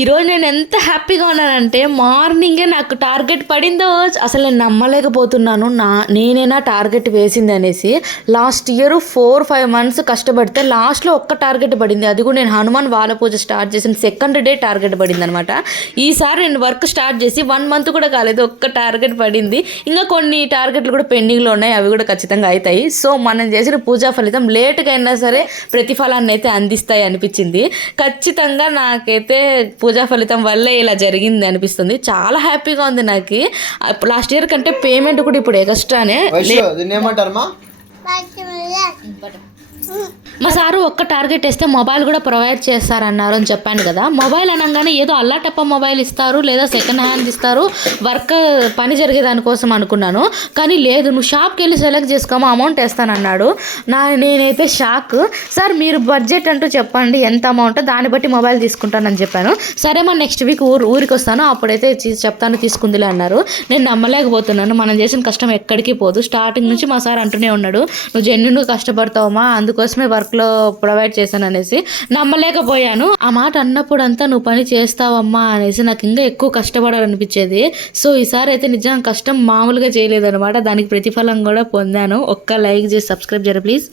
ఈరోజు నేను ఎంత హ్యాపీగా ఉన్నానంటే మార్నింగే నాకు టార్గెట్ పడిందో అసలు నేను నమ్మలేకపోతున్నాను. నేనైనా టార్గెట్ వేసింది అనేసి. లాస్ట్ ఇయర్ 4-5 months కష్టపడితే లాస్ట్లో ఒక్క టార్గెట్ పడింది. అది కూడా నేను హనుమాన్ వాల పూజ స్టార్ట్ చేసిన సెకండ్ డే టార్గెట్ పడింది అనమాట. ఈసారి నేను వర్క్ స్టార్ట్ చేసి 1 month కూడా కాలేదు, ఒక్క టార్గెట్ పడింది. ఇంకా కొన్ని టార్గెట్లు కూడా పెండింగ్లో ఉన్నాయి, అవి కూడా ఖచ్చితంగా అవుతాయి. సో మనం చేసిన పూజా ఫలితం లేట్గా అయినా సరే ప్రతిఫలాన్ని అయితే అందిస్తాయి అనిపించింది. ఖచ్చితంగా నాకైతే పూజా ఫలితం వల్లే ఇలా జరిగింది అనిపిస్తుంది. చాలా హ్యాపీగా ఉంది నాకు. లాస్ట్ ఇయర్ కంటే పేమెంట్ కూడా ఇప్పుడు ఎక్స్ట్రానే. మా సారు ఒక్క టార్గెట్ వేస్తే మొబైల్ కూడా ప్రొవైడ్ చేస్తారన్నారు అని చెప్పాను కదా. మొబైల్ అనగానే ఏదో అల్లాటప్ప మొబైల్ ఇస్తారు లేదా సెకండ్ హ్యాండ్ ఇస్తారు, వర్క్ పని జరిగేదానికోసం అనుకున్నాను. కానీ లేదు, నువ్వు షాప్కి వెళ్ళి సెలెక్ట్ చేసుకోమో అమౌంట్ వేస్తానన్నాడు. నేనైతే షాక్. సార్ మీరు బడ్జెట్ అంటూ చెప్పండి ఎంత అమౌంట్, దాన్ని బట్టి మొబైల్ తీసుకుంటానని చెప్పాను. సరే మా నెక్స్ట్ వీక్ ఊరికి వస్తాను, అప్పుడైతే చెప్తాను తీసుకుందిలే అన్నారు. నేను నమ్మలేకపోతున్నాను. మనం చేసిన కష్టం ఎక్కడికి పోదు. స్టార్టింగ్ నుంచి మా సార్ అంటూనే ఉన్నాడు, నువ్వు జెన్యున్గా కష్టపడతావమ్మా, అందుకోసమే వర్క్లో ప్రొవైడ్ చేశాను అనేసి. నమ్మలేకపోయాను. ఆ మాట అన్నప్పుడంతా నువ్వు పని చేస్తావమ్మా అనేసి నాకు ఇంకా ఎక్కువ కష్టపడాలనిపించేది. సో ఈసారి అయితే నిజంగా కష్టం మామూలుగా చేయలేదన్నమాట. దానికి ప్రతిఫలం కూడా పొందాను. ఒక్క లైక్ చేసి సబ్స్క్రైబ్ చేయరు ప్లీజ్.